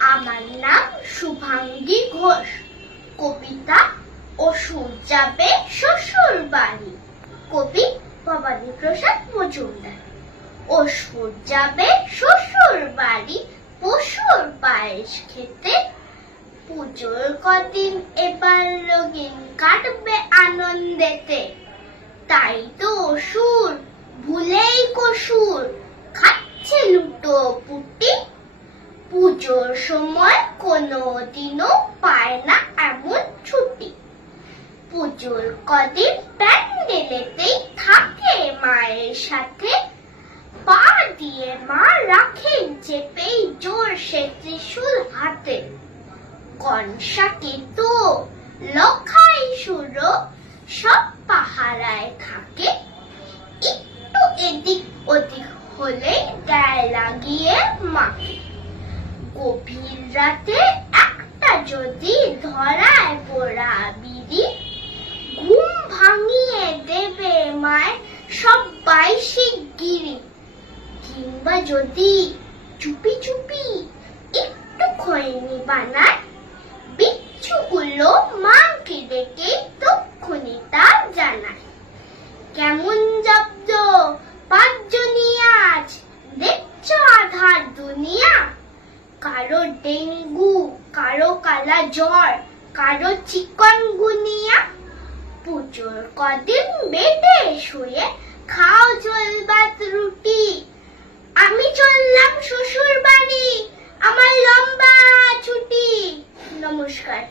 আমার নাম শুভাঙ্গী ঘোষ। কবিতা ও সুর যাবে শ্বশুর বাড়ি। কবি ভবানী প্রসাদ মজুমদার। ও যাবে শ্বশুর বাড়ি পশুর পায়েস খেতে। পুজোর কদিন এবার রঙিন কাটবে আনন্দেতে। তাই তো সুর, ভুলেই কসুর। খাচ্ছে লুটো পুটি পুজোর সময় কোনো দিনও পায় না এমন ছুটি। পুজোর কদিন প্যান্ডেলেতেই থাকে মায়ের সাথে। পা দিয়ে মা রাখেন চেপেই জোর সে ত্রিশূল হাতে। কনসাকে তো লখাই সুরো সব পাহারায় থাকে। একটু এদিক ওদিক হলেই গায়ে লাগিয়ে মাকে। গভীর রাতে একটা যদি ধরায় পোড়া বিড়ি, ঘুম ভাঙিয়ে দেবে মায় সবাই শিগগিরি কিংবা যদি চুপি চুপি একটু খৈনি বানায়, বিচ্ছুগুলো মাকে ডেকে কারও ডেঙ্গু কারও কালা জ্বর কারও চিকন গুনিয়া পুজোর কদিন বেটে শুয়ে খাও জলবাত রুটি। আমি চললাম শ্বশুর বাড়ি আমার লম্বা ছুটি। নমস্কার।